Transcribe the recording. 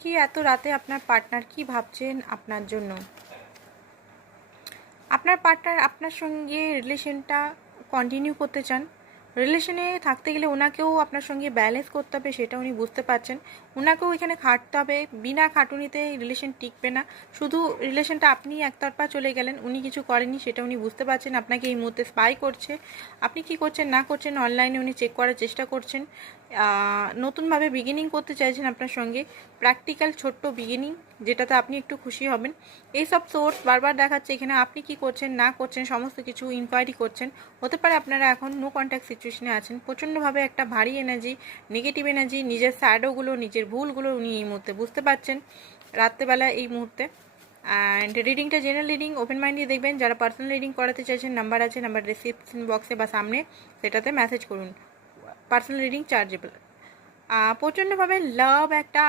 কি এত রাতে আপনার পার্টনার কি ভাবছেন আপনার জন্য? আপনার পার্টনার আপনার সঙ্গে রিলেশনটা কন্টিনিউ করতে চান। রিলেশনে থাকতে গেলে ওনাকেও আপনার সঙ্গে ব্যালেন্স করতে হবে, সেটা উনি বুঝতে পারছেন। ওনাকেও এখানে খাটতে হবে, বিনা খাটুনিতে রিলেশন টিকবে না। শুধু রিলেশনটা আপনি একতরফা চলে গেলেন, উনি কিছু করেননি সেটা উনি বুঝতে পারছেন। আপনাকে এই মুহূর্তে স্পাই করছে, আপনি কি করছেন না করছেন অনলাইনে উনি চেক করার চেষ্টা করছেন। নতুনভাবে বিগিনিং করতে চাইছেন আপনার সঙ্গে, প্র্যাকটিক্যাল ছোট্ট বিগিনিং, যেটাতে আপনি একটু খুশি হবেন। এইসব সোর্স বারবার দেখাচ্ছে এখানে আপনি কি করছেন না করছেন সমস্ত কিছু ইনকোয়ারি করছেন। হতে পারে আপনারা এখন নো কন্ট্যাক্ট সিচুয়েশনে আছেন, প্রচণ্ডভাবে একটা ভারী এনার্জি, নেগেটিভ এনার্জি, নিজের শ্যাডোগুলো, নিজের ভুলগুলো উনি এই মুহূর্তে বুঝতে পারছেন রাত্রেবেলা এই মুহূর্তে। অ্যান্ড রিডিংটা জেনারেল রিডিং, ওপেন মাইন্ডে দেখবেন। যারা পার্সোনাল রিডিং করাতে চাইছেন নাম্বার আছে, নাম্বার ডিসক্রিপশন বক্সে বা সামনে, সেটাতে মেসেজ করুন। Personal reading chargeable. প্রচণ্ডভাবে লাভ একটা